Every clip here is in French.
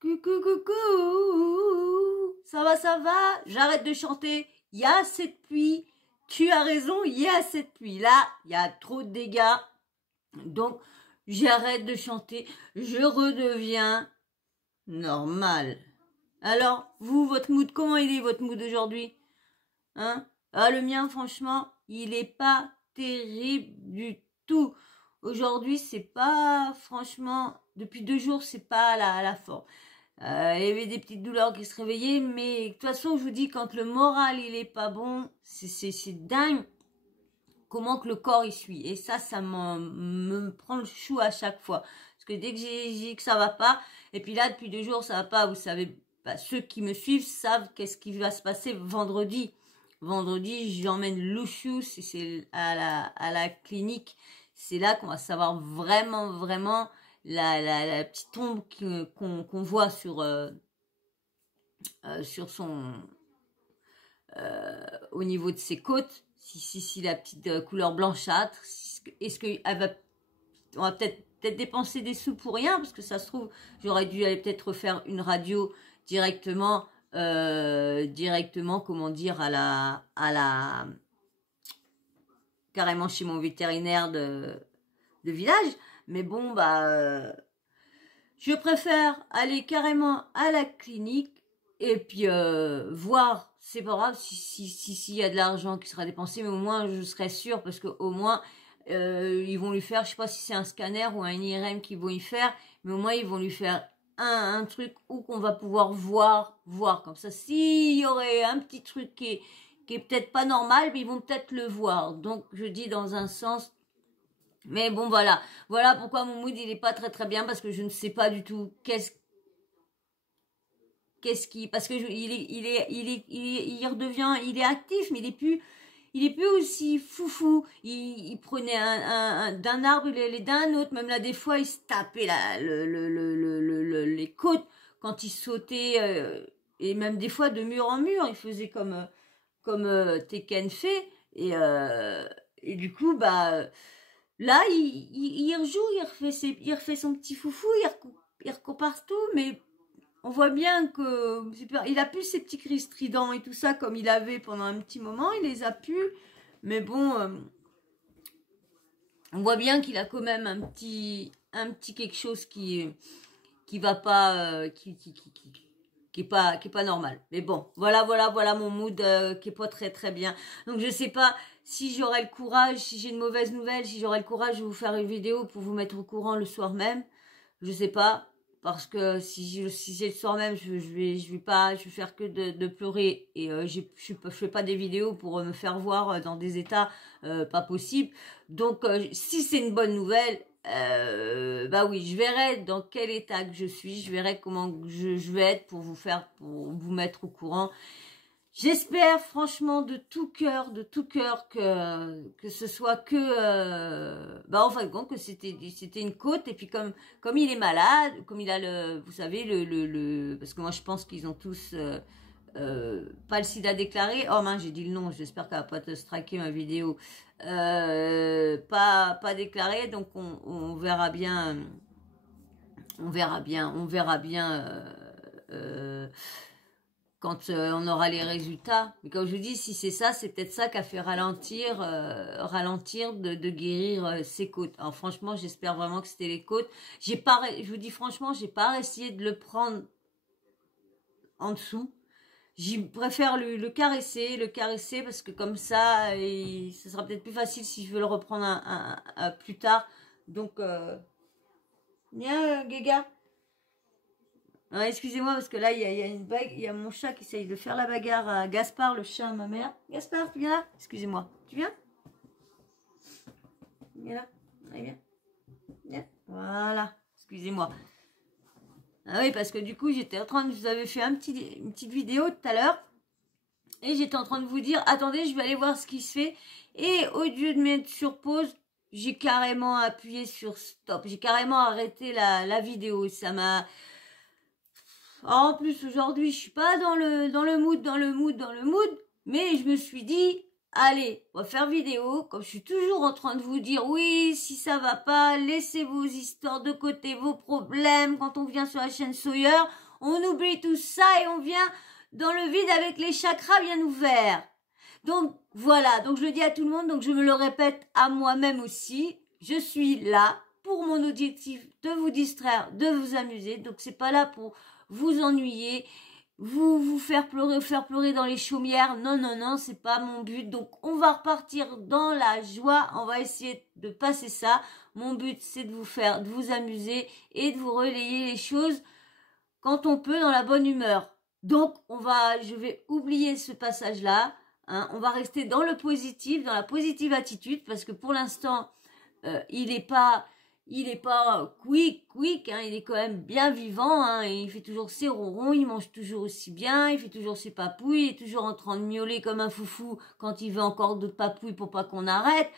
Coucou, coucou. Ça va. J'arrête de chanter. Il y a cette pluie. Tu as raison, il y a cette pluie. Là, il y a trop de dégâts. Donc, j'arrête de chanter. Je redeviens normal. Alors, vous, votre mood, comment il est votre mood aujourd'hui? Hein? Ah, le mien, franchement, il est pas terrible du tout. Aujourd'hui, c'est pas, franchement, depuis 2 jours, c'est pas la forme. Il y avait des petites douleurs qui se réveillaient, mais de toute façon, je vous dis, quand le moral, il est pas bon, c'est dingue comment que le corps y suit. Et ça me prend le chou à chaque fois. Parce que dès que j'ai dit que ça va pas, et puis là, depuis 2 jours, ça va pas, vous savez, bah, ceux qui me suivent savent qu'est-ce qui va se passer vendredi. Vendredi, j'emmène Louchou, c'est à la clinique. C'est là qu'on va savoir vraiment la petite ombre qu'on voit sur son au niveau de ses côtes. Si la petite couleur blanchâtre, est-ce que on va peut-être dépenser des sous pour rien, parce que ça se trouve, j'aurais dû aller peut-être refaire une radio directement, comment dire, carrément chez mon vétérinaire de village. Mais bon, bah, je préfère aller carrément à la clinique et puis voir, c'est pas grave s'il y a de l'argent qui sera dépensé, mais au moins je serai sûre, parce que au moins ils vont lui faire, je sais pas si c'est un scanner ou un IRM qu'ils vont y faire, mais au moins ils vont lui faire un truc où qu'on va pouvoir voir comme ça. S'il y aurait un petit truc qui est peut-être pas normal, mais ils vont peut-être le voir. Donc je dis dans un sens. Mais bon, voilà pourquoi mon mood il est pas très bien, parce que je ne sais pas du tout qu'est-ce qui, parce que il redevient, il est actif, mais il est plus aussi foufou. Il prenait d'un arbre, il allait d'un autre. Même là, des fois, il se tapait les côtes quand il sautait, et même des fois de mur en mur, il faisait comme Tekken fait, et du coup, bah. Là, il rejoue, il refait son petit foufou, il recourt partout, mais on voit bien que il a plus ses petits cris stridents et tout ça comme il avait pendant un petit moment, il les a plus. Mais bon, on voit bien qu'il a quand même un petit quelque chose qui va pas, qui est pas normal. Mais bon, voilà mon mood qui est pas très bien. Donc je sais pas si j'aurai le courage, si j'ai une mauvaise nouvelle, si j'aurai le courage de vous faire une vidéo pour vous mettre au courant le soir même. Je sais pas, parce que si c'est le soir même, je vais faire que de pleurer, et je fais pas des vidéos pour me faire voir dans des états pas possibles. Donc si c'est une bonne nouvelle, bah oui, je verrai dans quel état que je suis, je verrai comment je vais être pour vous mettre au courant. J'espère franchement de tout cœur que ce soit que bah en fin de compte que c'était une côte, et puis comme il est malade, comme il a vous savez parce que moi je pense qu'ils ont tous pas le sida déclaré. Oh mince, j'ai dit le nom, j'espère qu'elle va pas te striker ma vidéo. Pas déclaré, donc on verra bien. On verra bien quand on aura les résultats. Mais comme je vous dis, si c'est ça, c'est peut-être ça qui a fait ralentir de guérir ses côtes. Alors franchement, j'espère vraiment que c'était les côtes. Je vous dis franchement, j'ai pas essayé de le prendre en dessous. J'y préfère le caresser, parce que comme ça, ça sera peut-être plus facile si je veux le reprendre plus tard. Donc, viens, Guéga. Excusez-moi, parce que là, il y a une bague, il y a mon chat qui essaye de faire la bagarre à Gaspard, le chat à ma mère. Gaspard, tu viens là? Excusez-moi. Tu viens? Viens là. Allez, viens. Viens. Voilà. Excusez-moi. Ah oui, parce que du coup, je vous avais fait une petite vidéo tout à l'heure. Et j'étais en train de vous dire, attendez, je vais aller voir ce qui se fait. Et au lieu de mettre sur pause, j'ai carrément appuyé sur stop. J'ai carrément arrêté la vidéo. Ça m'a... En plus, aujourd'hui, je suis pas dans le mood, mais je me suis dit, allez, on va faire vidéo, comme je suis toujours en train de vous dire, oui, si ça va pas, laissez vos histoires de côté, vos problèmes, quand on vient sur la chaîne Sawyer, On oublie tout ça et on vient dans le vide avec les chakras bien ouverts. Donc voilà, donc je le dis à tout le monde, donc je me le répète à moi-même aussi, je suis là pour mon objectif de vous distraire, de vous amuser, donc c'est pas là pour vous ennuyer, vous faire pleurer dans les chaumières, non, non, non, c'est pas mon but, donc on va repartir dans la joie, on va essayer de passer ça, mon but c'est de vous amuser et de vous relayer les choses quand on peut dans la bonne humeur. Donc je vais oublier ce passage-là, hein, on va rester dans le positif, dans la positive attitude, parce que pour l'instant, il est pas quick, hein, il est quand même bien vivant, hein, et il fait toujours ses ronrons, il mange toujours aussi bien, il fait toujours ses papouilles, il est toujours en train de miauler comme un foufou quand il veut encore d'autres papouilles pour pas qu'on arrête.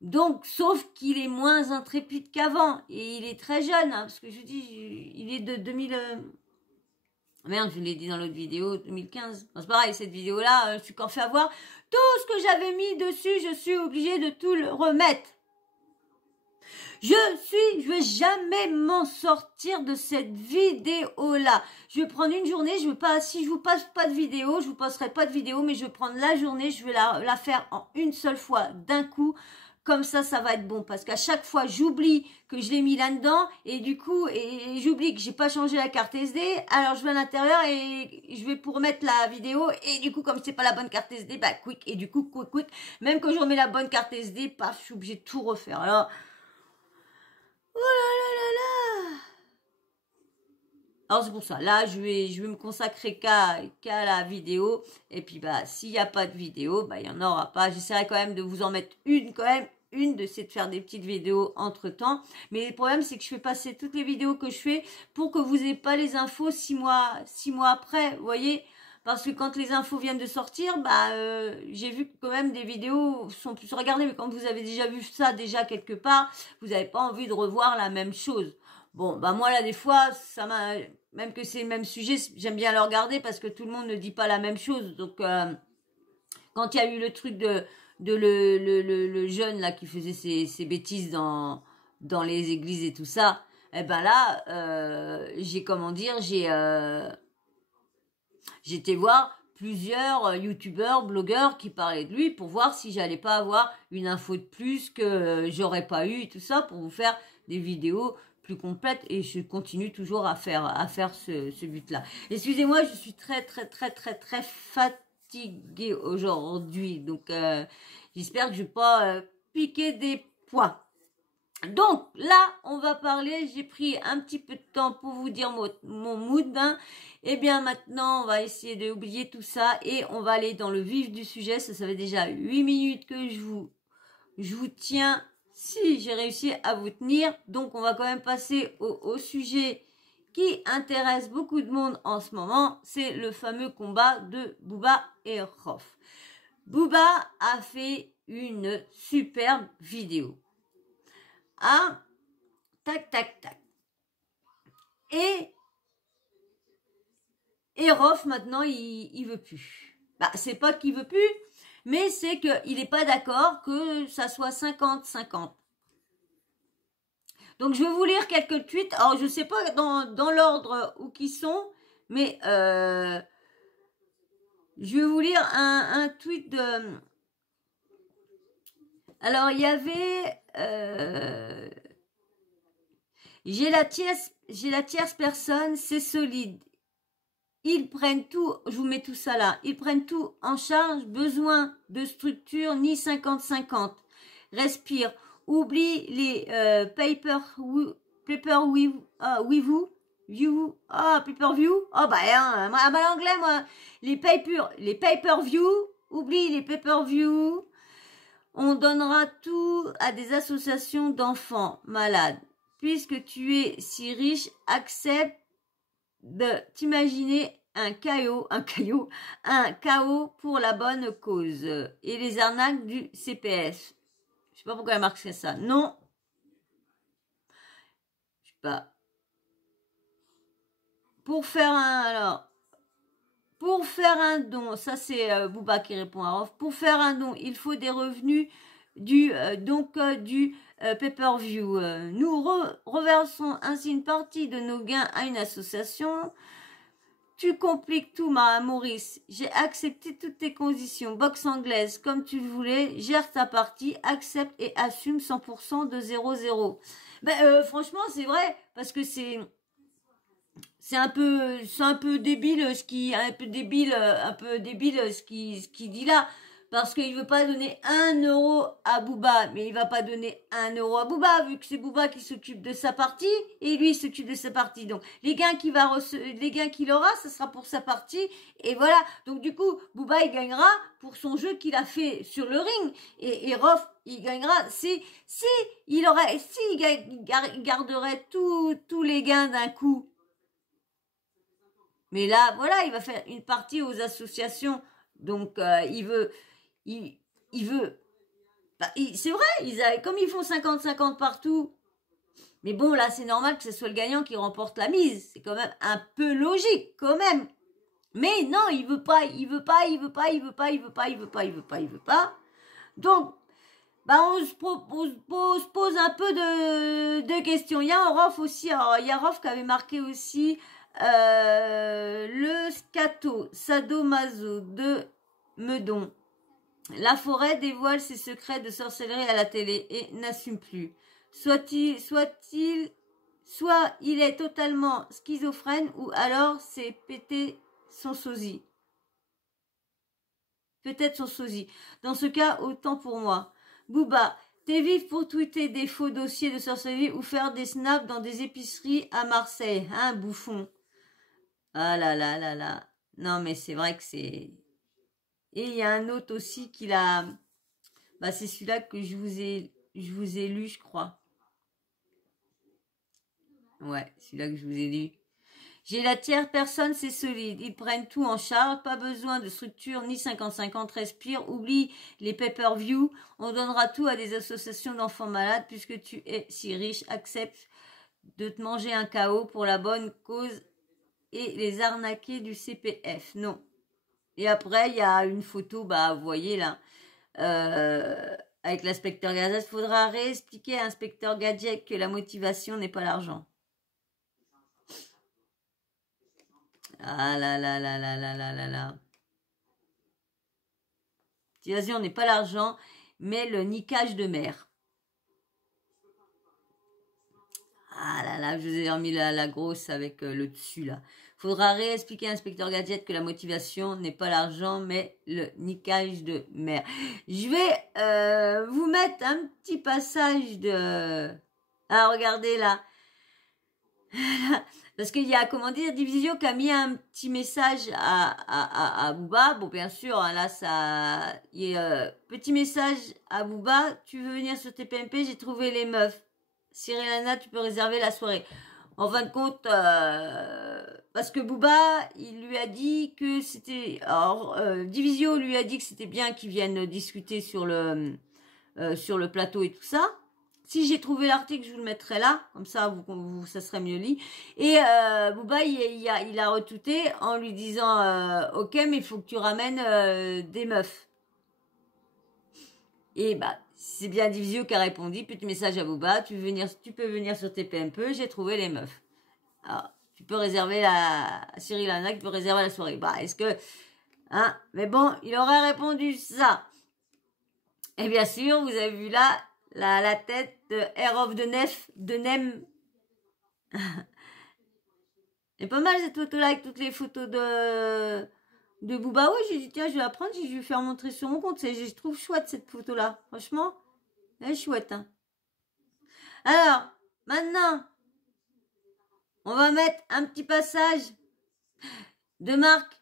Donc, sauf qu'il est moins intrépide qu'avant, et il est très jeune, hein, parce que je dis, il est de 2000... Merde, je l'ai dit dans l'autre vidéo, 2015. C'est pareil, cette vidéo-là, je suis quand fait avoir. Tout ce que j'avais mis dessus, je suis obligée de tout le remettre. Je vais jamais m'en sortir de cette vidéo-là. Je vais prendre une journée, si je vous passe pas de vidéo, je vous passerai pas de vidéo, mais je vais prendre la journée, je vais la faire en une seule fois, d'un coup. Comme ça va être bon. Parce qu'à chaque fois, j'oublie que je l'ai mis là-dedans. Et du coup, j'oublie que j'ai pas changé la carte SD. Alors, je vais à l'intérieur et je vais pour mettre la vidéo. Et du coup, comme c'est pas la bonne carte SD, bah, quick. Et du coup, quick. Même quand je remets la bonne carte SD, paf, je suis obligée de tout refaire. Alors, oh là là là là. Alors, c'est pour ça. Là, je vais me consacrer qu'à la vidéo. Et puis, bah, s'il n'y a pas de vidéo, bah, il n'y en aura pas. J'essaierai quand même de vous en mettre une, quand même. D'essayer de faire des petites vidéos entre temps. Mais le problème, c'est que je fais passer toutes les vidéos que je fais pour que vous n'ayez pas les infos 6 mois après. Vous voyez? Parce que quand les infos viennent de sortir, bah, j'ai vu que quand même des vidéos sont plus regardées. Mais quand vous avez déjà vu ça déjà quelque part, vous n'avez pas envie de revoir la même chose. Bon, bah moi là des fois, même que c'est le même sujet, j'aime bien le regarder parce que tout le monde ne dit pas la même chose. Donc quand il y a eu le truc de le jeune là qui faisait ses bêtises dans les églises et tout ça, eh ben là j'étais voir plusieurs youtubeurs, blogueurs qui parlaient de lui pour voir si j'allais pas avoir une info de plus que j'aurais pas eu et tout ça pour vous faire des vidéos plus complètes, et je continue toujours à faire ce but-là. Excusez-moi, je suis très fatiguée aujourd'hui, donc j'espère que je vais pas piquer des points. Donc là, on va parler, j'ai pris un petit peu de temps pour vous dire mon mood, hein. Et bien maintenant, on va essayer d'oublier tout ça et on va aller dans le vif du sujet. Ça fait déjà 8 minutes que je vous tiens, si j'ai réussi à vous tenir. Donc on va quand même passer au sujet qui intéresse beaucoup de monde en ce moment. C'est le fameux combat de Booba et Rof. Booba a fait une superbe vidéo. Ah, tac. Et Rof, maintenant, il veut plus. Bah, c'est pas qu'il veut plus, mais c'est qu'il n'est pas d'accord que ça soit 50-50. Donc, je vais vous lire quelques tweets. Alors, je sais pas dans l'ordre où qu'ils sont, mais je vais vous lire un tweet de... Alors, il y avait... j'ai la tierce personne, c'est solide. Ils prennent tout, je vous mets tout ça là, ils prennent tout en charge, besoin de structure, ni 50-50. Respire, oublie les pay-per-view, mal anglais moi, les pay-per-view, oublie les pay-per-view. On donnera tout à des associations d'enfants malades. Puisque tu es si riche, accepte de t'imaginer un chaos pour la bonne cause. Et les arnaques du CPS. Je sais pas pourquoi elle marque ça. Non. Je sais pas. Pour faire un don, ça c'est Booba qui répond à Rof. Pour faire un don, il faut des revenus du pay-per-view. Nous reversons ainsi une partie de nos gains à une association. tu compliques tout, Maurice. J'ai accepté toutes tes conditions. Boxe anglaise, comme tu le voulais. Gère ta partie, accepte et assume 100% de 0-0. Ben, franchement, c'est vrai, parce que c'est un peu débile un peu débile ce qui dit là, parce qu'il veut pas donner 1 € à Booba, mais il va pas donner 1 € à Booba vu que c'est Booba qui s'occupe de sa partie et lui il s'occupe de sa partie. Donc les gains qu'il aura, ce sera pour sa partie et voilà. Donc du coup Booba il gagnera pour son jeu qu'il a fait sur le ring et Rof il gagnera si il garderait tous les gains d'un coup. Mais là, voilà, il va faire une partie aux associations. Donc, il veut... Bah, c'est vrai, comme ils font 50-50 partout. Mais bon, là, c'est normal que ce soit le gagnant qui remporte la mise. C'est quand même un peu logique, quand même. Mais non, il veut pas. Donc, bah, on se pose un peu de questions. Il y a un Rof aussi. Alors, il y a Rof qui avait marqué aussi... le scato sadomaso de Meudon. La forêt dévoile ses secrets de sorcellerie à la télé et n'assume plus. Soit il est totalement schizophrène ou alors c'est pété son sosie. Peut-être son sosie. Dans ce cas, autant pour moi. Booba, t'es vif pour tweeter des faux dossiers de sorcellerie ou faire des snaps dans des épiceries à Marseille, hein, bouffon. Ah là là là là. Non, mais c'est vrai que c'est... Et il y a un autre aussi qui l'a... Bah, c'est celui-là que je vous ai lu, je crois. Ouais, celui-là que je vous ai lu. J'ai la tierce personne, c'est solide. Ils prennent tout en charge, pas besoin de structure ni 50-50, respire, oublie les pay-per-view. On donnera tout à des associations d'enfants malades puisque tu es si riche. Accepte de te manger un KO pour la bonne cause et les arnaquer du CPF. Non. Et après, il y a une photo, bah, vous voyez là, avec l'inspecteur Gadget. Il faudra réexpliquer à l'inspecteur Gadget que la motivation n'est pas l'argent. Ah là là là là là là là là. Motivation n'est pas l'argent, mais le niquage de mer. Ah là là, je vous ai remis la grosse avec le dessus là. Faudra réexpliquer à l'inspecteur Gadget que la motivation n'est pas l'argent, mais le niquage de mer. Je vais vous mettre un petit passage de... Ah, regardez là. Parce qu'il y a, comment dire, Divisio qui a mis un petit message à Booba. Bon, bien sûr, hein, là, ça... petit message à Booba. Tu veux venir sur TPMP? J'ai trouvé les meufs. Cyril Hanouna, tu peux réserver la soirée. En fin de compte, parce que Booba, il lui a dit que c'était... Alors, Divisio lui a dit que c'était bien qu'ils viennent discuter sur le plateau et tout ça. Si j'ai trouvé l'article, je vous le mettrai là. Comme ça, ça serait mieux lu. Et Booba, il a retweeté en lui disant ok, mais il faut que tu ramènes des meufs. Et bah, c'est bien Divisio qui a répondu. Petit message à Booba, tu peux venir sur TPMP, j'ai trouvé les meufs. Alors, tu peux réserver Cyril Hanouna, tu peux réserver la soirée. Bah, est-ce que... Hein, mais bon, il aurait répondu ça. Et bien sûr, vous avez vu là, la tête de Air of de Nem. C'est pas mal cette photo-là avec toutes les photos de Booba. Oui, j'ai dit, tiens, je vais la prendre, je vais lui faire montrer sur mon compte. Je trouve chouette cette photo-là. Franchement, elle est chouette. Hein. Alors, maintenant, on va mettre un petit passage de Marc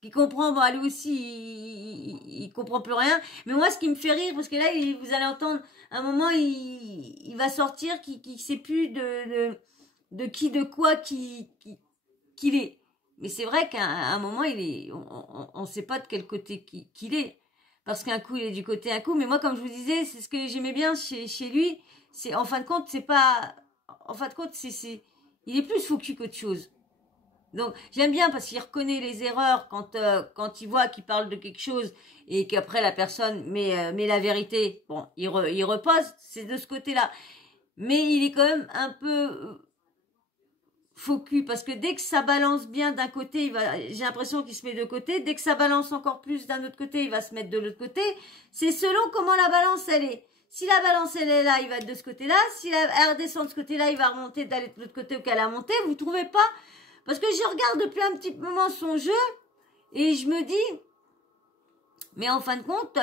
qui comprend, bon, lui aussi, il comprend plus rien. Mais moi, ce qui me fait rire, parce que là, vous allez entendre, à un moment, il va sortir, qui sait plus de qui, de quoi, qu'il est. Mais c'est vrai qu'à un moment, on sait pas de quel côté qu'il est. Parce qu'un coup, il est du côté un coup. Mais moi, comme je vous disais, c'est ce que j'aimais bien chez lui. C'est, en fin de compte, c'est pas, en fin de compte, il est plus focus qu'autre chose. Donc, j'aime bien parce qu'il reconnaît les erreurs quand il voit qu'il parle de quelque chose et qu'après la personne met la vérité. Bon, il repose, c'est de ce côté-là. Mais il est quand même un peu faux cul, parce que dès que ça balance bien d'un côté, j'ai l'impression qu'il se met de côté. Dès que ça balance encore plus d'un autre côté, il va se mettre de l'autre côté. C'est selon comment la balance elle est. Si la balance elle est là, il va être de ce côté-là. Si elle redescend de ce côté-là, il va remonter d'aller de l'autre côté auquel elle a monté. Vous trouvez pas? Parce que je regarde depuis un petit moment son jeu et je me dis, mais en fin de compte,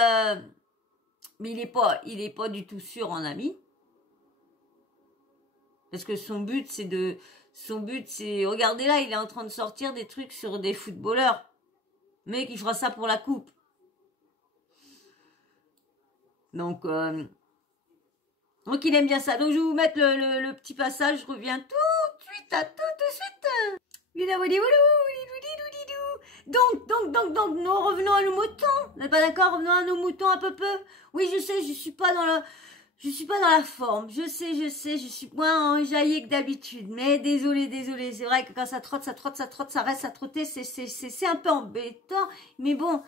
mais il est pas du tout sûr en ami. Parce que son but, c'est, regardez là, il est en train de sortir des trucs sur des footballeurs. Mais il fera ça pour la coupe. Donc il aime bien ça. Donc je vais vous mettre le petit passage. Je reviens tout de suite. Donc, nous revenons à nos moutons. Vous n'êtes pas d'accord? Revenons à nos moutons un peu. Oui, je sais, je suis pas dans la forme. Je sais, je suis moins enjaillée que d'habitude. Mais désolé. C'est vrai que quand ça trotte, ça reste à trotter. C'est un peu embêtant. Mais bon,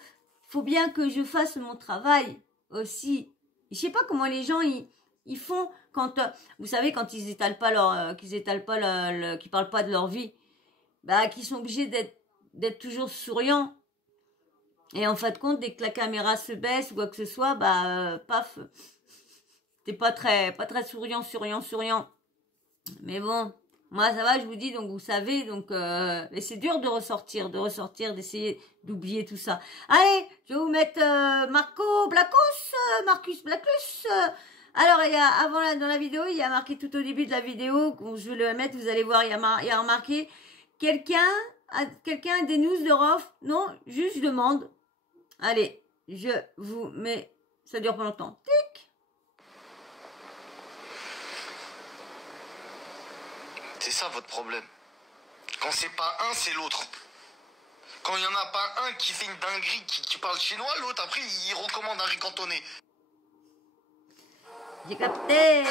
faut bien que je fasse mon travail aussi. Je sais pas comment les gens ils font quand vous savez quand ils étalent pas qu'ils parlent pas de leur vie, bah qu'ils sont obligés d'être toujours souriants. Et en fin de compte, dès que la caméra se baisse ou quoi que ce soit, bah paf, t'es pas très souriant. Mais bon, moi ça va, je vous dis, donc vous savez, donc mais c'est dur de ressortir, d'essayer d'oublier tout ça. Allez, je vais vous mettre Marcus Blackus. Alors il y a dans la vidéo, il y a marqué tout au début de la vidéo, je vais le mettre, vous allez voir, il y a remarqué quelqu'un des news de Rof. Non, juste je demande. Allez, je vous mets, ça dure pas longtemps. Tic. C'est ça votre problème. Quand c'est pas un, c'est l'autre. Quand il y en a pas un qui fait une dinguerie, qui parle chinois, l'autre après il recommande un riz cantonné. J'ai capté.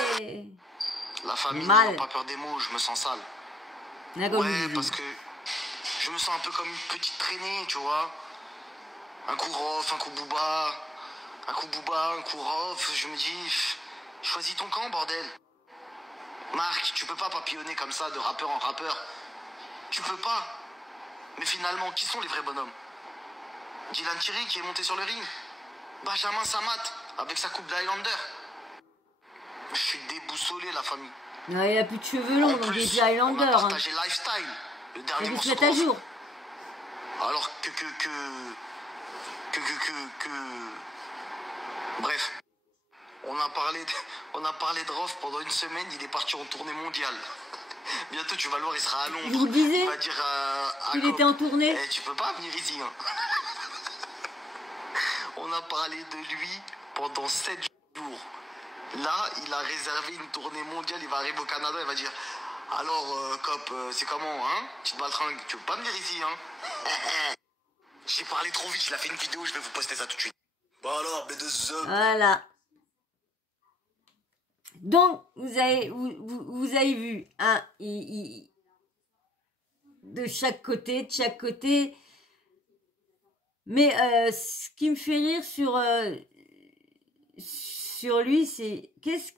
La famille n'a pas peur des mots, je me sens sale. Ouais, parce que je me sens un peu comme une petite traînée, tu vois. Un coup Rof, un coup Booba, un coup Rof. Je me dis, choisis ton camp, bordel. Marc, tu peux pas papillonner comme ça de rappeur en rappeur. Tu peux pas. Mais finalement, qui sont les vrais bonhommes? Dylan Thierry qui est monté sur le ring. Benjamin Samat avec sa coupe d'Highlander. Je suis déboussolé, la famille. Ouais, il a plus de cheveux longs, donc il est Highlander. On a partagé Lifestyle, le dernier morceau à jour. Alors Bref. On a parlé de Rof pendant une semaine, il est parti en tournée mondiale. Bientôt, tu vas le voir, il sera à Londres. Je vous disais, il va dire il était en tournée. Tu peux pas venir ici. Hein. On a parlé de lui pendant 7 jours. Là, il a réservé une tournée mondiale, il va arriver au Canada, il va dire alors, Cop, c'est comment, hein? Petite baltringue, tu veux pas venir ici, hein? J'ai parlé trop vite, il a fait une vidéo, je vais vous poster ça tout de suite. Bon alors, B2 Voilà. Donc, vous avez vu, hein, de chaque côté. Mais ce qui me fait rire sur lui, c'est qu'est-ce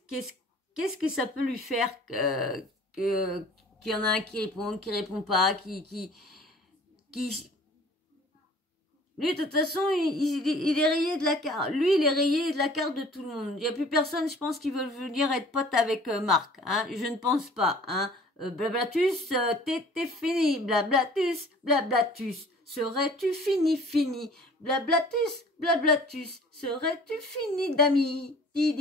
que ça peut lui faire qu'il y en a un qui répond pas, qui lui, de toute façon, il est rayé de la carte. Lui, il est rayé de la carte de tout le monde. Il n'y a plus personne, je pense, qui veut venir être pote avec Marc. Hein. Je ne pense pas. Hein. Blablatus, t'es fini. Blablatus. Serais-tu fini. Blablatus. Serais-tu fini d'amis? Et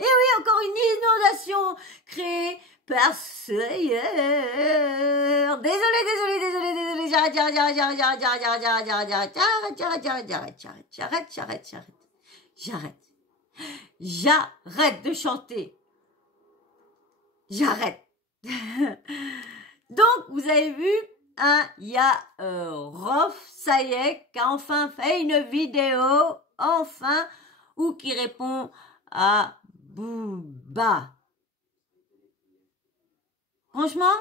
oui, encore une inondation créée par Slayer. Désolé. J'arrête de chanter. J'arrête. Donc, vous avez vu, hein, il y a Rof, ça y est, qui a enfin fait une vidéo, où qui répond à Booba. Franchement,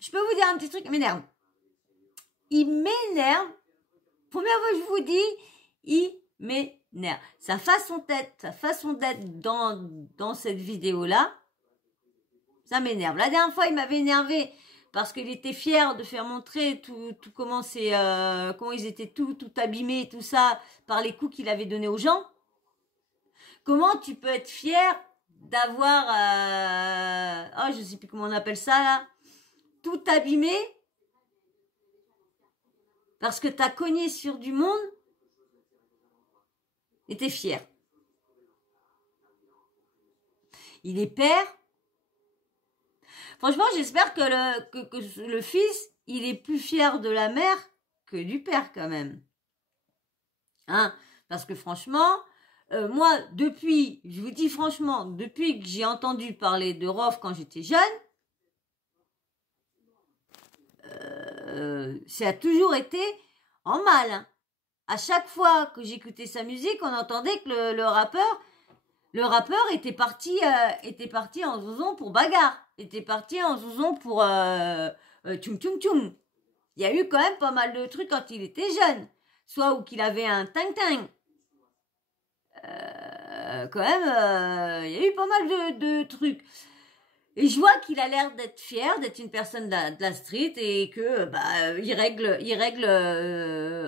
je peux vous dire un petit truc, il m'énerve. Il m'énerve. Première fois que je vous dis, il m'énerve. m'énerve. Sa façon d'être dans cette vidéo-là, ça m'énerve. La dernière fois, il m'avait énervé parce qu'il était fier de faire montrer tout comment comment ils étaient tout abîmés et tout ça par les coups qu'il avait donnés aux gens. Comment tu peux être fier d'avoir, je sais plus comment on appelle ça là, tout abîmé parce que t'as cogné sur du monde et t'es fier. Il est père. Franchement, j'espère que le fils, il est plus fier de la mère que du père quand même. Hein? Parce que franchement, moi, je vous dis franchement, depuis que j'ai entendu parler de Rof quand j'étais jeune, ça a toujours été en mal. Hein. À chaque fois que j'écoutais sa musique, on entendait que le rappeur était parti en zouzon pour bagarre. Était parti en zouzon pour tchoum tchoum tchoum. Il y a eu quand même pas mal de trucs quand il était jeune. Soit où qu'il avait un tang-tang. Quand même, il y a eu pas mal de trucs. Et je vois qu'il a l'air d'être fier, d'être une personne de la street et que il règle.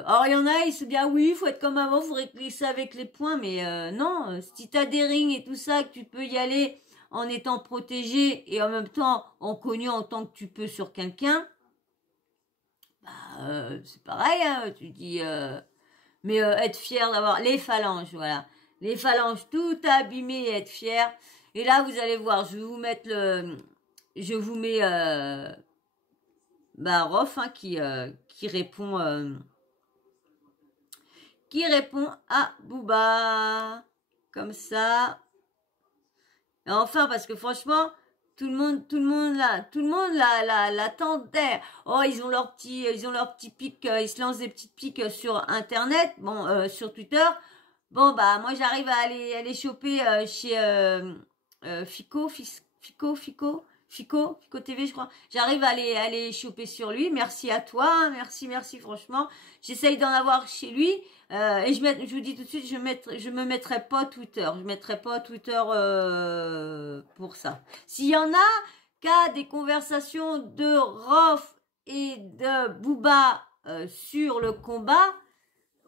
Alors il y en a, ils se disent oui, il faut être comme avant, il faut régler ça avec les points, mais non, si t'as des rings et tout ça, que tu peux y aller en étant protégé et en même temps en connu en tant que tu peux sur quelqu'un, c'est pareil, hein, tu dis. Mais être fier d'avoir les phalanges, voilà, les phalanges tout abîmées et être fier. Et là, vous allez voir, je vous mets Rof hein, qui répond à Booba comme ça. Et enfin, parce que franchement, tout le monde l'attendait. Oh, ils ont leur petit pic, ils se lancent des petites pics sur Internet, sur Twitter. Bon, moi, j'arrive à aller choper chez Fico TV, je crois. J'arrive à aller choper sur lui. Merci à toi. Hein. Merci, franchement. J'essaye d'en avoir chez lui. Et je vous dis tout de suite, je me mettrai pas Twitter. Je mettrai pas Twitter pour ça. S'il y en a qu'à des conversations de Rof et de Booba sur le combat,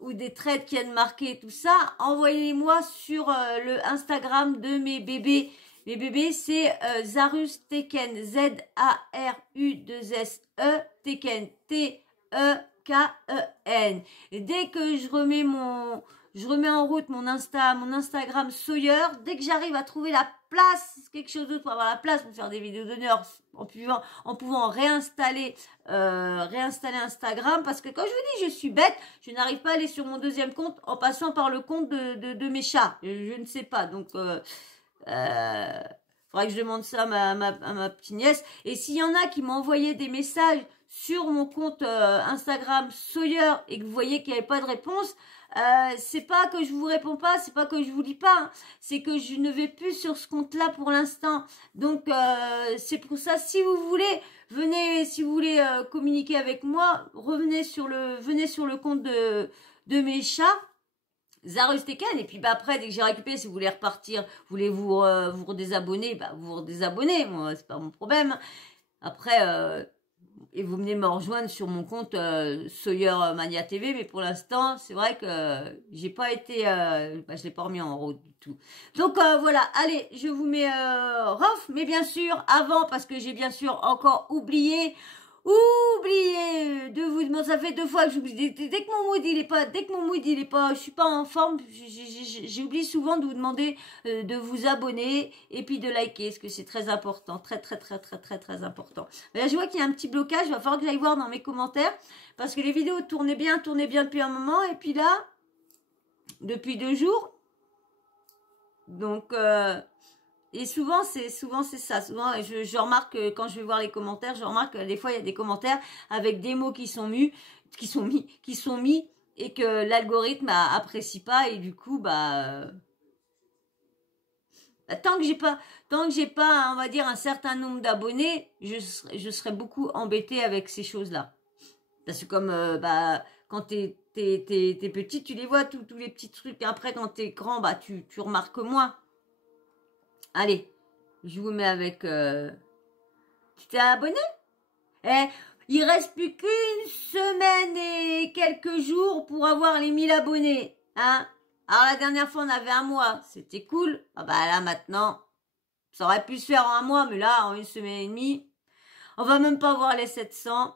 ou des traits qui viennent marquer tout ça, envoyez-moi sur le Instagram de mes bébés. Mes bébés, c'est Zarus Teken, Z-A-R-U-2-S-E, Teken, T-E-K-E-N. Et dès que je remets en route mon Instagram Sawyer, dès que j'arrive à trouver la place, quelque chose d'autre pour avoir la place pour faire des vidéos d'honneur en pouvant réinstaller Instagram, parce que quand je vous dis je suis bête, je n'arrive pas à aller sur mon deuxième compte en passant par le compte de mes chats. Je ne sais pas, donc faudrait que je demande ça à ma petite nièce. Et s'il y en a qui m'ont envoyé des messages sur mon compte Instagram Sawyer et que vous voyez qu'il n'y avait pas de réponse, c'est pas que je vous réponds pas, c'est pas que je vous lis pas, hein, c'est que je ne vais plus sur ce compte-là pour l'instant. Donc c'est pour ça, si vous voulez communiquer avec moi, venez sur le compte de mes chats. Zarus Teken, et puis après, dès que j'ai récupéré, si vous voulez repartir, voulez vous redésabonner, vous redésabonnez, moi, c'est pas mon problème. Après, et vous venez me rejoindre sur mon compte Sawyer Mania TV, mais pour l'instant, c'est vrai que j'ai pas été, je l'ai pas remis en route du tout. Donc voilà, allez, je vous mets Rof, mais bien sûr, avant, parce que j'ai bien sûr encore oublié de vous demander, ça fait 2 fois que j'oublie, dès que mon mood il est pas, je suis pas en forme, j'oublie souvent de vous demander de vous abonner et puis de liker, parce que c'est très important, très important. Mais là, je vois qu'il y a un petit blocage, il va falloir que j'aille voir dans mes commentaires, parce que les vidéos tournaient bien depuis un moment, et puis là, depuis 2 jours, donc et souvent c'est ça. Souvent je remarque que quand je vais voir les commentaires, je remarque que des fois il y a des commentaires avec des mots qui sont mis et que l'algorithme apprécie pas, et du coup tant que j'ai pas, on va dire, un certain nombre d'abonnés, je serais beaucoup embêtée avec ces choses-là. Parce que comme quand t'es t'es petit, tu les vois, tous les petits trucs. Après, quand t'es grand, bah, tu remarques moins. Allez, je vous mets avec... Tu t'es abonné? Eh, il reste plus qu'une semaine et quelques jours pour avoir les 1000 abonnés. Hein? Alors, la dernière fois, on avait un mois. C'était cool. Ah bah là, maintenant, ça aurait pu se faire en un mois, mais là, en une semaine et demie, on va même pas voir les 700.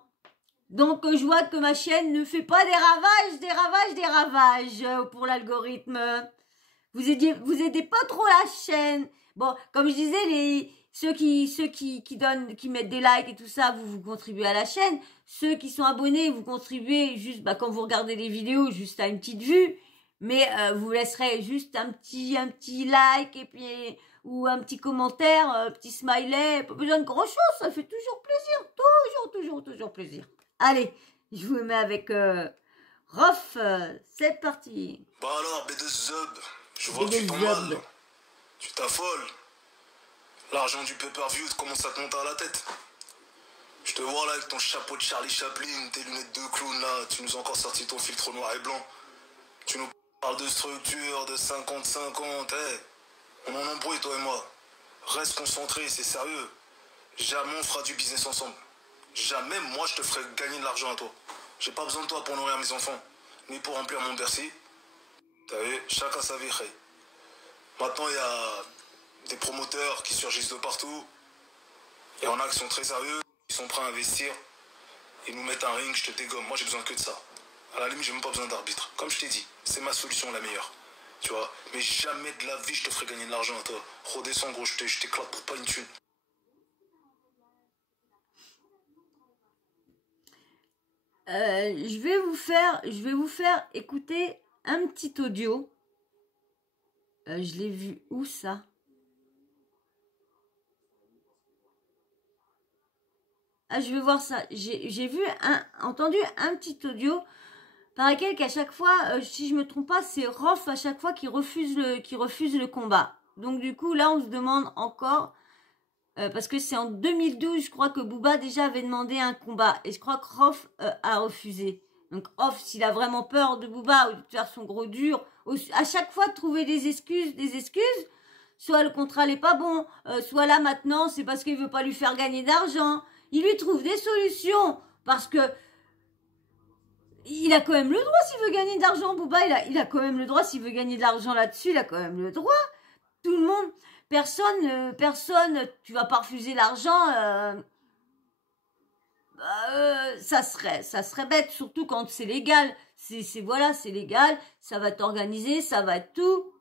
Donc, je vois que ma chaîne ne fait pas des ravages pour l'algorithme. Vous aidez pas trop la chaîne. Bon, comme je disais, ceux qui donnent, qui mettent des likes et tout ça, vous contribuez à la chaîne. Ceux qui sont abonnés, vous contribuez juste, bah, quand vous regardez les vidéos, juste à une petite vue. Mais vous laisserez juste un petit like et puis ou un petit commentaire, petit smiley. Pas besoin de grand chose, ça fait toujours plaisir, toujours plaisir. Allez, je vous mets avec Rof. C'est parti. Bah alors, B2Zub, je vois que tu tombes mal. Tu t'affoles. L'argent du pay-per-view commence à te monter à la tête. Je te vois là avec ton chapeau de Charlie Chaplin, tes lunettes de clown là, tu nous as encore sorti ton filtre noir et blanc. Tu nous parles de structure, de 50-50, on en embrouille toi et moi. Reste concentré, c'est sérieux. Jamais on fera du business ensemble. Jamais moi je te ferai gagner de l'argent à toi. J'ai pas besoin de toi pour nourrir mes enfants, ni pour remplir mon Bercy. T'as vu, chacun sa vie. Maintenant il y a des promoteurs qui surgissent de partout. Il y en a qui sont très sérieux, qui sont prêts à investir. Ils nous mettent un ring, je te dégomme. Moi j'ai besoin que de ça. À la limite j'ai même pas besoin d'arbitre. Comme je t'ai dit, c'est ma solution la meilleure. Tu vois, mais jamais de la vie je te ferai gagner de l'argent à toi. Redescends gros, je t'éclate pour pas une thune. Je vais vous faire écouter un petit audio. Je l'ai vu où ça? Ah, je vais voir ça. J'ai entendu un petit audio par lequel qu'à chaque fois, si je me trompe pas, c'est Rof à chaque fois qui refuse le combat. Donc du coup, là, on se demande encore, parce que c'est en 2012, je crois que Booba déjà avait demandé un combat. Et je crois que Rof a refusé. Donc Rof, s'il a vraiment peur de Booba ou de faire son gros dur, à chaque fois de trouver des excuses. Soit le contrat n'est pas bon, soit là maintenant, c'est parce qu'il veut pas lui faire gagner d'argent. Il lui trouve des solutions parce que il a quand même le droit s'il veut gagner de l'argent, Booba. Il a quand même le droit s'il veut gagner de l'argent là-dessus. Il a quand même le droit. Tout le monde, personne, tu vas pas refuser l'argent. Ça serait bête, surtout quand c'est légal. C'est légal. Ça va t'organiser, ça va tout.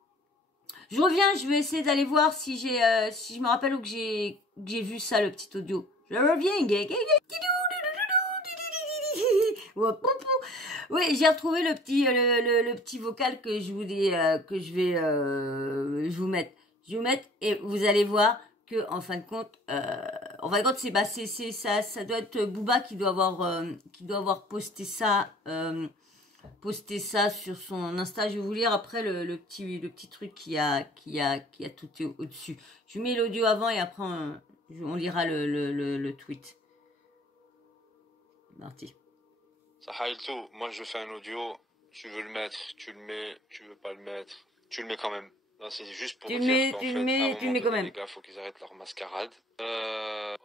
Je reviens, je vais essayer d'aller voir si je me rappelle où que j'ai vu ça, le petit audio. Je reviens. Oui, j'ai retrouvé le petit vocal que je vais vous mettre. Je vais vous mettre et vous allez voir que en fin de compte, c'est ça doit être Booba qui doit avoir posté ça. Poster ça sur son Insta. Je vais vous lire après le petit truc qui a tout au-dessus. Je mets l'audio avant et après on lira le tweet. Marty. Sahailto, moi je fais un audio, tu veux le mettre, tu le mets, tu veux pas le mettre, tu le mets quand même. Non, c'est juste pour dire qu'en fait, à un moment donné, les gars, faut qu'ils arrêtent leur mascarade.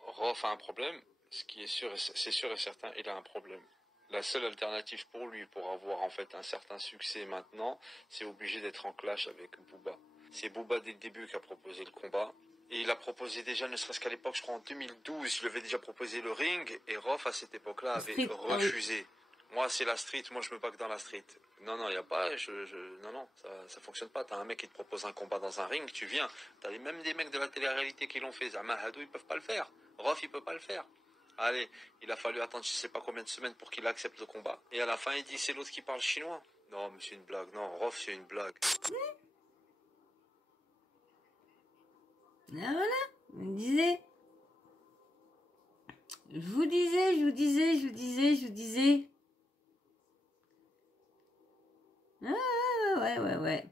Rof a un problème, ce qui est sûr, c'est sûr et certain, il a un problème. La seule alternative pour lui, pour avoir en fait un certain succès maintenant, c'est obligé d'être en clash avec Booba. C'est Booba dès le début qui a proposé le combat. Et il a proposé déjà, ne serait-ce qu'à l'époque, je crois en 2012, il avait déjà proposé le ring. Et Rof, à cette époque-là, avait refusé. Moi, c'est la street, moi je me bats que dans la street. Non, il n'y a pas, non, ça fonctionne pas. T'as un mec qui te propose un combat dans un ring, tu viens. T'as même des mecs de la télé-réalité qui l'ont fait. Zama Hadou, ils peuvent pas le faire. Rof, il peut pas le faire. Allez, il a fallu attendre je sais pas combien de semaines pour qu'il accepte le combat. Et à la fin, il dit c'est l'autre qui parle chinois. Non, mais c'est une blague. Non, Rof, c'est une blague. Ah voilà, je vous disais. Ah ouais.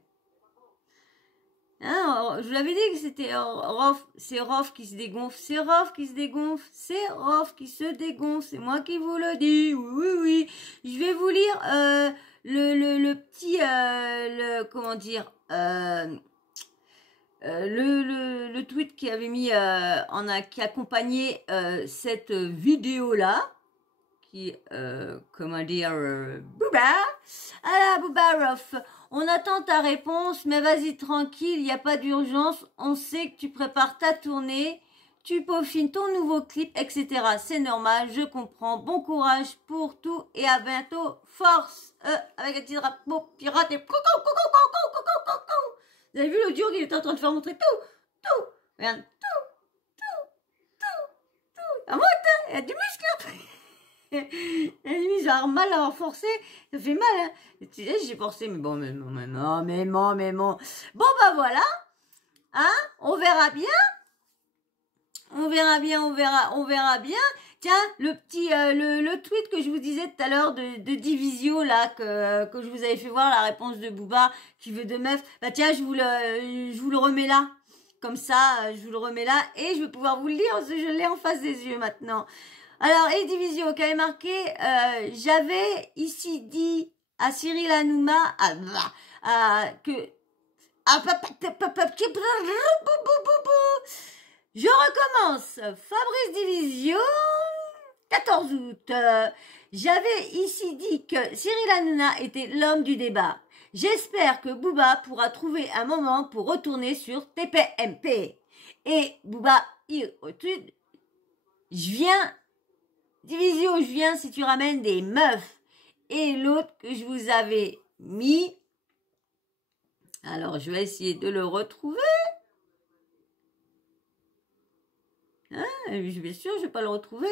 Hein, je vous l'avais dit que c'était Rof, c'est Rof qui se dégonfle, c'est Rof qui se dégonfle, c'est moi qui vous le dis, oui. Je vais vous lire le petit, comment dire, le tweet qui avait mis, qui accompagnait cette vidéo-là, qui, comment dire, Booba, ah Booba Rof, on attend ta réponse, mais vas-y tranquille, il n'y a pas d'urgence, on sait que tu prépares ta tournée, tu peaufines ton nouveau clip, etc. C'est normal, je comprends, bon courage pour tout et à bientôt, force, avec un petit drapeau pirate et coucou, coucou, coucou, coucou, coucou. Vous avez vu l'audio qu'il était en train de faire montrer tout, regarde, tout, à monte, hein, il y a du muscle. Il va avoir mal à avoir forcé, ça fait mal, hein. Tu sais, j'ai forcé, mais bon, mais bon. Bon, bah voilà, hein, on verra bien. On verra bien. Tiens, le petit, le tweet que je vous disais tout à l'heure de Divisio, là, que je vous avais fait voir, la réponse de Booba, qui veut de meuf. Bah tiens, je vous le remets là. Comme ça, je vous le remets là. Et je vais pouvoir vous le lire, parce que je l'ai en face des yeux maintenant. Alors, et Divisio, qui avait marqué, j'avais ici dit à Cyril Hanouna, que, je recommence. Fabrice Divisio, 14 août. J'avais ici dit que Cyril Hanouna était l'homme du débat. J'espère que Booba pourra trouver un moment pour retourner sur TPMP. Et Booba, je viens, Divisio, je viens si tu ramènes des meufs. Et l'autre que je vous avais mis, alors je vais essayer de le retrouver. Hein, bien sûr, je vais pas le retrouver.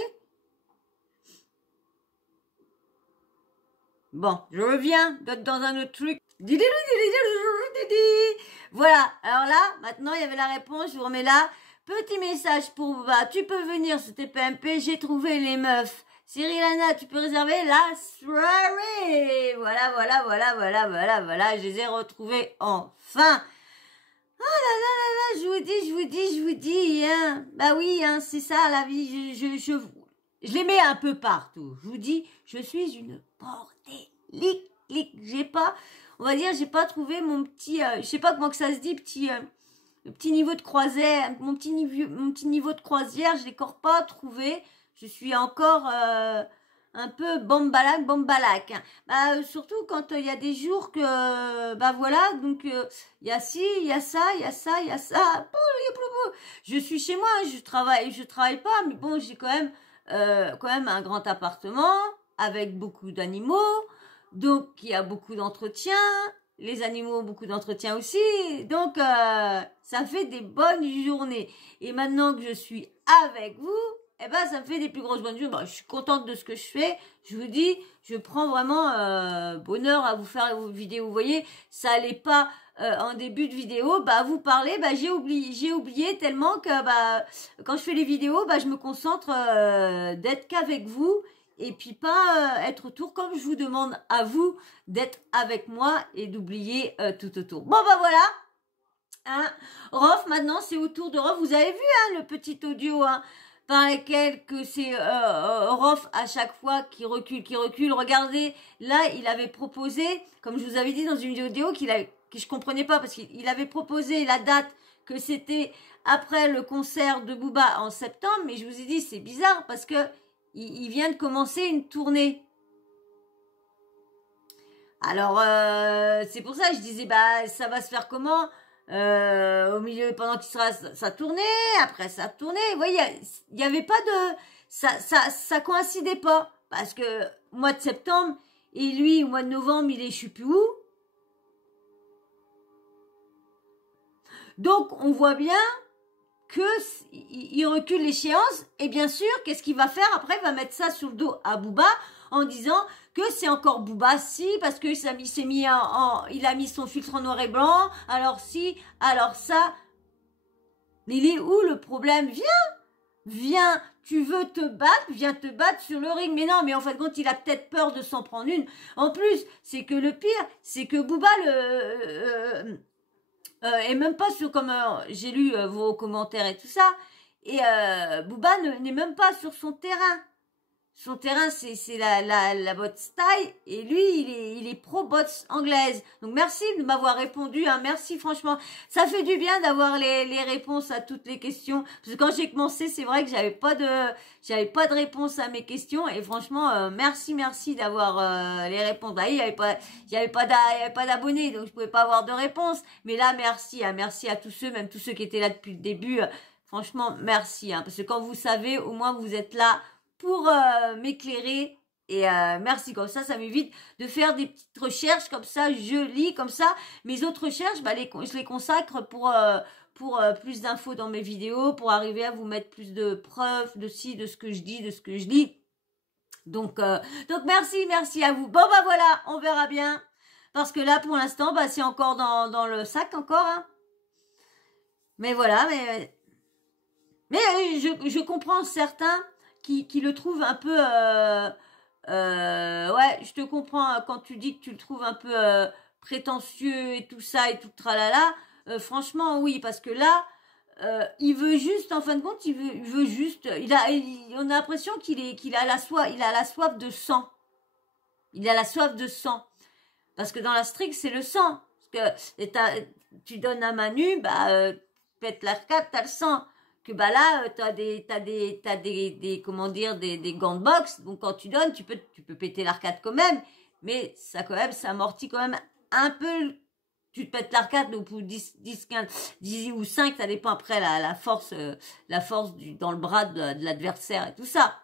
Bon, je reviens dans un autre truc. Voilà, alors là, maintenant, il y avait la réponse, je vous remets là. Petit message pour Booba, tu peux venir sur TPMP, j'ai trouvé les meufs. Cyril Hanouna, tu peux réserver la soirée. Voilà, je les ai retrouvés enfin. Oh là, je vous dis, hein. Bah oui, hein, c'est ça la vie, je les mets un peu partout. Je vous dis, je suis une bordélique. J'ai pas, on va dire, j'ai pas trouvé mon petit, je sais pas comment que ça se dit, le petit niveau de croisière, mon petit niveau de croisière, je l'ai encore pas trouvé. Je suis encore un peu bombalac. Bah, surtout quand il y a des jours que, bah voilà, donc il y a ci, il y a ça. Je suis chez moi, je travaille pas, mais bon, j'ai quand même un grand appartement avec beaucoup d'animaux, donc il y a beaucoup d'entretien. Les animaux ont beaucoup d'entretien aussi, donc ça fait des bonnes journées. Et maintenant que je suis avec vous, eh ben ça me fait des plus grosses bonnes journées. Bon, je suis contente de ce que je fais. Je vous dis, je prends vraiment bonheur à vous faire vos vidéos. Vous voyez, ça allait pas en début de vidéo. Bah vous parlez, bah j'ai oublié tellement que bah quand je fais les vidéos, bah je me concentre d'être qu'avec vous. Et puis pas être autour, comme je vous demande à vous d'être avec moi et d'oublier tout autour. Bon bah voilà, hein. Rof, maintenant c'est au tour de Rof. Vous avez vu hein, le petit audio hein, par lequel que c'est Rof à chaque fois qui recule. Regardez, là il avait proposé, comme je vous avais dit dans une vidéo que je comprenais pas parce qu'il avait proposé la date que c'était après le concert de Booba en septembre, mais je vous ai dit c'est bizarre parce que il vient de commencer une tournée. Alors, c'est pour ça que je disais, bah, ça va se faire comment au milieu, pendant qu'il sera sa tournée, après sa tournée. Vous voyez, il n'y avait pas de... Ça coïncidait pas. Parce que mois de septembre, et lui, au mois de novembre, il est je sais plus où. Donc, on voit bien il recule l'échéance et bien sûr, qu'est-ce qu'il va faire après? Il va mettre ça sur le dos à Booba en disant que c'est encore Booba, si, parce que il a mis son filtre en noir et blanc, alors si, alors ça. Mais il est où le problème? Viens, tu veux te battre, viens te battre sur le ring. Mais non, mais en fin de compte, il a peut-être peur de s'en prendre une. En plus, c'est que le pire, c'est que Booba et même pas sur comme j'ai lu vos commentaires et tout ça, et Booba n'est même pas sur son terrain. Son terrain, c'est la boxe style. Et lui, il est pro boxe anglaise. Donc, merci de m'avoir répondu. Hein. Merci, franchement. Ça fait du bien d'avoir les réponses à toutes les questions. Parce que quand j'ai commencé, c'est vrai que j'avais pas de réponse à mes questions. Et franchement, merci d'avoir les réponses. Bah, il y avait pas d'abonnés. Donc, je pouvais pas avoir de réponse. Mais là, merci. Hein. Merci à tous ceux, même tous ceux qui étaient là depuis le début. Franchement, merci. Hein. Parce que quand vous savez, au moins, vous êtes là pour m'éclairer et merci, comme ça m'évite de faire des petites recherches comme ça, je lis comme ça, mes autres recherches, bah, je les consacre pour plus d'infos dans mes vidéos, pour arriver à vous mettre plus de preuves de ce que je dis, de ce que je lis. Donc merci à vous. Bon bah voilà, on verra bien, parce que là pour l'instant, bah c'est encore dans le sac encore, hein. Mais voilà, mais je comprends certains qui le trouve un peu ouais, je te comprends quand tu dis que tu le trouves un peu prétentieux et tout ça et tout tralala. Franchement oui, parce que là il veut juste, en fin de compte, il veut juste, on a l'impression qu'il a la soif de sang. Il a la soif de sang. Parce que dans la streak, c'est le sang. Parce que tu donnes à Manu, bah pète l'arcade, t'as le sang. Que bah là t'as des comment dire, des gants de boxe, donc quand tu donnes tu peux péter l'arcade quand même, mais ça amortit quand même un peu. Tu te pètes l'arcade donc pour 10 15 10 ou 5, ça dépend après la force dans le bras de l'adversaire et tout ça.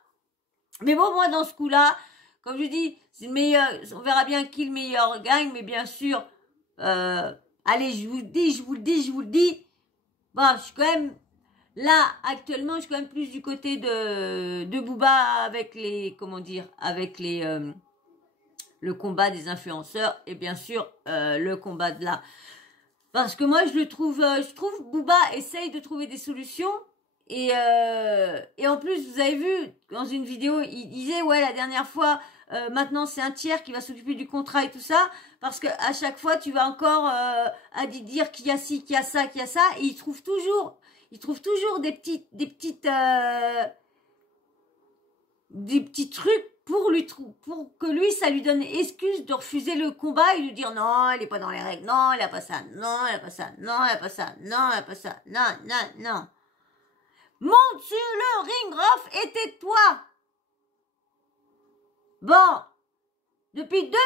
Mais bon, moi dans ce coup là, comme je dis, c'est le meilleur, on verra bien qui le meilleur gagne, mais bien sûr allez, je vous le dis, bon, je suis quand même là, actuellement, je suis quand même plus du côté de Booba avec les, comment dire, avec le combat des influenceurs et bien sûr le combat de là. Parce que moi, je trouve Booba essaye de trouver des solutions et en plus, vous avez vu, dans une vidéo, il disait, ouais, la dernière fois, maintenant c'est un tiers qui va s'occuper du contrat et tout ça, parce que à chaque fois, tu vas encore à dire qu'il y a ci, qu'il y a ça, et il trouve toujours des petits trucs pour que lui, ça lui donne excuse de refuser le combat et lui dire non, elle est pas dans les règles, non, elle a pas ça, non, elle a pas ça, non, elle a pas ça, non, elle a pas ça, non. Monte sur le ring, Rof, et tais-toi. Bon, depuis 2012,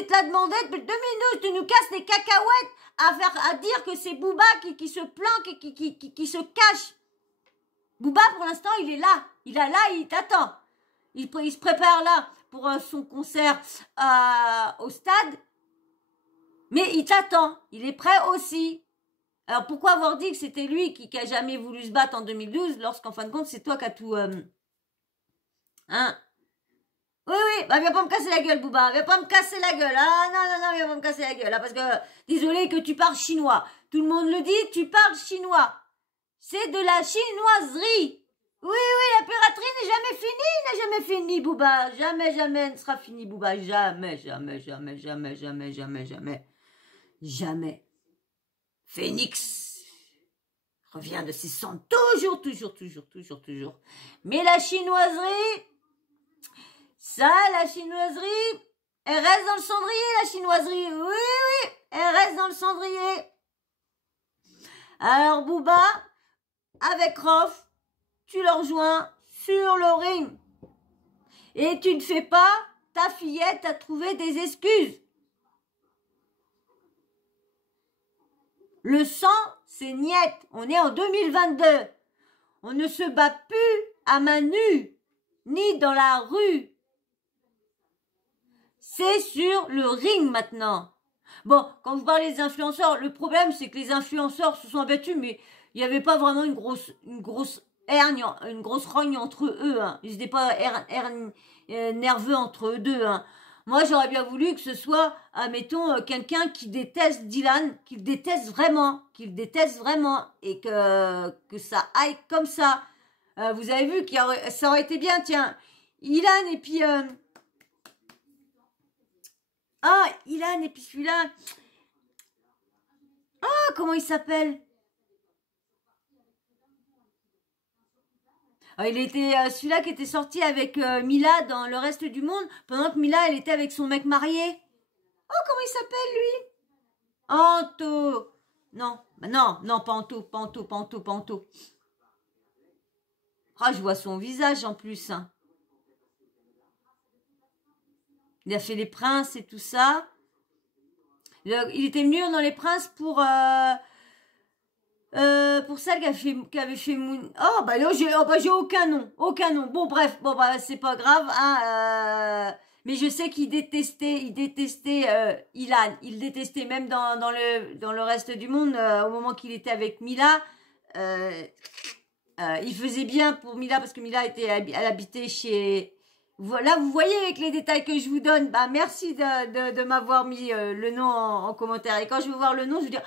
il te l'a demandé, depuis 2012, tu nous casses les cacahuètes à dire que c'est Booba qui se planque et qui se cache. Booba, pour l'instant, il est là. Il est là, il t'attend. Il se prépare là pour son concert au stade. Mais il t'attend. Il est prêt aussi. Alors, pourquoi avoir dit que c'était lui qui a jamais voulu se battre en 2012 lorsqu'en fin de compte, c'est toi qui as tout... Hein? Oui, bah viens pas me casser la gueule, Booba, viens pas me casser la gueule, ah non, viens pas me casser la gueule, là, parce que, désolé que tu parles chinois, tout le monde le dit, tu parles chinois, c'est de la chinoiserie, oui, la piraterie n'est jamais finie, Booba, jamais ne sera fini, Booba, jamais, Phoenix revient de ses cendres, toujours, mais la chinoiserie... Ça, la chinoiserie, elle reste dans le cendrier, la chinoiserie. Oui, elle reste dans le cendrier. Alors, Booba, avec Rof, tu le rejoins sur le ring. Et tu ne fais pas ta fillette à trouver des excuses. Le sang, c'est niette. On est en 2022. On ne se bat plus à main nue, ni dans la rue. C'est sur le ring maintenant. Bon, quand vous parlez des influenceurs, le problème c'est que les influenceurs se sont abattus, mais il n'y avait pas vraiment une grosse hergne, une grosse rogne entre eux. Hein. Ils n'étaient pas nerveux entre eux deux. Hein. Moi, j'aurais bien voulu que ce soit, admettons, quelqu'un qui déteste Dylan, qu'il déteste vraiment, et que ça aille comme ça. Vous avez vu que ça aurait été bien, tiens, Ilan et puis... Ilan et puis celui-là. Comment il s'appelle? Il était celui-là qui était sorti avec Mila dans Le Reste du Monde, pendant que Mila, elle était avec son mec marié. Oh, comment il s'appelle, lui? Anto. Non, non, pas Anto. Ah, je vois son visage en plus. Hein. Il a fait Les Princes et tout ça. Il était venu dans Les Princes pour celle qui avait fait Moon. Oh bah non, j'ai aucun nom. Bon bref, c'est pas grave. Hein, mais je sais qu'il détestait Ilan. Il détestait même dans le reste du monde au moment qu'il était avec Mila. Il faisait bien pour Mila parce que Mila elle habitait chez. Voilà, vous voyez avec les détails que je vous donne. Bah merci de m'avoir mis le nom en commentaire. Et quand je vais voir le nom, je vais dire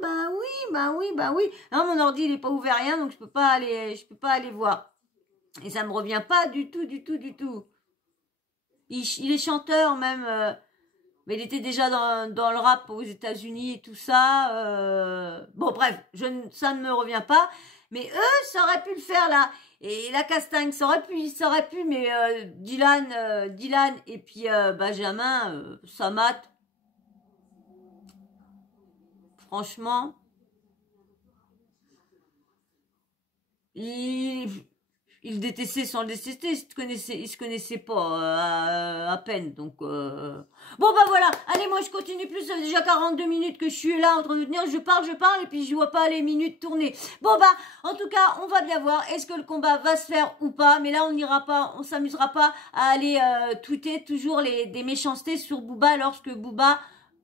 bah oui. Non, mon ordi il est pas ouvert rien, donc je peux pas aller voir. Et ça me revient pas du tout. Il est chanteur même, mais il était déjà dans le rap aux États-Unis et tout ça. Bon bref, ça ne me revient pas. Mais eux, ça aurait pu le faire là. Et la Castagne, ça aurait pu. Mais Dylan et puis Benjamin, ça mate. Franchement, il détestait sans le détester, il se connaissait pas à peine, donc bon bah voilà, allez moi je continue plus, ça fait déjà 42 minutes que je suis là en train de tenir, je parle et puis je vois pas les minutes tourner. Bon bah en tout cas on va bien voir, est-ce que le combat va se faire ou pas, mais là on s'amusera pas à aller tweeter toujours des méchancetés sur Booba lorsque Booba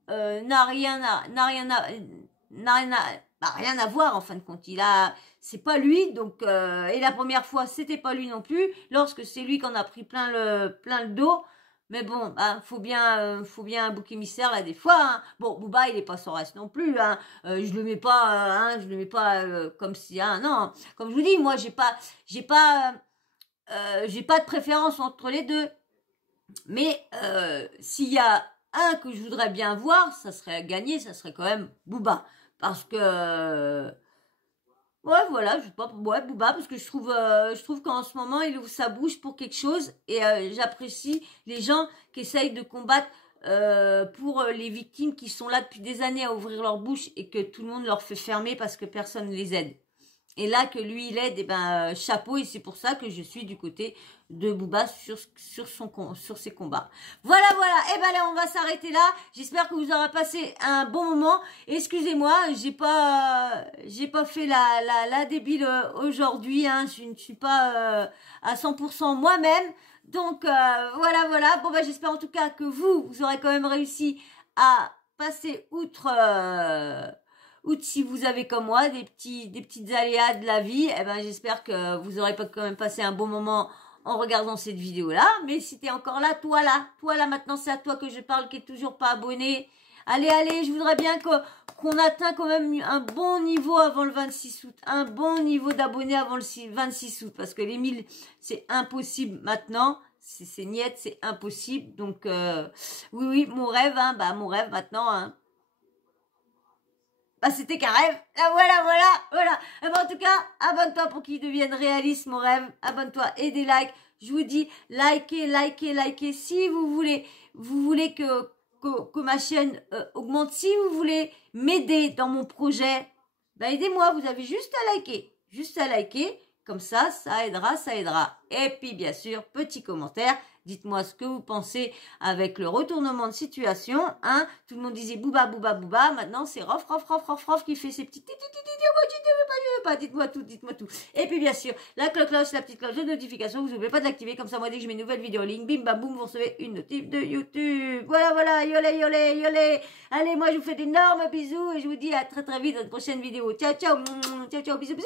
n'a rien à voir en fin de compte. C'est pas lui, donc et la première fois c'était pas lui non plus. Lorsque c'est lui qu'on a pris plein le dos. Mais bon, hein, faut bien un bouc émissaire là des fois. Hein. Bon, Booba il est pas sans reste non plus. Hein. Je le mets pas comme si non. Comme je vous dis, moi j'ai pas de préférence entre les deux. Mais s'il y a un que je voudrais bien voir, ça serait quand même Booba. Parce que ouais voilà, Booba, parce que je trouve qu'en ce moment il ouvre sa bouche pour quelque chose et j'apprécie les gens qui essayent de combattre pour les victimes qui sont là depuis des années à ouvrir leur bouche et que tout le monde leur fait fermer parce que personne ne les aide. Et là que lui il aide, chapeau, et c'est pour ça que je suis du côté de Booba sur ses combats. Voilà, et là on va s'arrêter là. J'espère que vous aurez passé un bon moment. Excusez-moi, j'ai pas fait la débile aujourd'hui, hein. Je ne suis pas à 100% moi-même. Donc voilà. Bon j'espère en tout cas que vous aurez quand même réussi à passer outre si vous avez comme moi des petites aléas de la vie, j'espère que vous aurez quand même passé un bon moment en regardant cette vidéo là. Mais si t'es encore là, toi là maintenant c'est à toi que je parle, qui est toujours pas abonné. Allez, je voudrais bien qu'on atteint quand même un bon niveau avant le 26 août, un bon niveau d'abonnés avant le 26 août, parce que les 1000 c'est impossible maintenant. C'est niette, c'est impossible. Donc oui, mon rêve, mon rêve maintenant, hein. C'était qu'un rêve. Voilà. En tout cas, abonne-toi pour qu'il devienne réaliste, mon rêve. Abonne-toi et des likes. Je vous dis, likez. Si vous voulez que ma chaîne augmente, si vous voulez m'aider dans mon projet, aidez-moi. Vous avez juste à liker. Comme ça aidera. Et puis, bien sûr, petit commentaire. Dites-moi ce que vous pensez avec le retournement de situation. Hein. Tout le monde disait Booba. Maintenant, c'est Rof qui fait ses petites... Je veux pas. Dites-moi tout. Et puis, bien sûr, la petite cloche de notification. Vous n'oubliez pas de l'activer. Comme ça, moi, dès que je mets une nouvelle vidéo en ligne, bim, bam, boum, vous recevez une notif de YouTube. Voilà. Yolé. Allez, moi, je vous fais d'énormes bisous et je vous dis à très vite dans une prochaine vidéo. Ciao, bisous.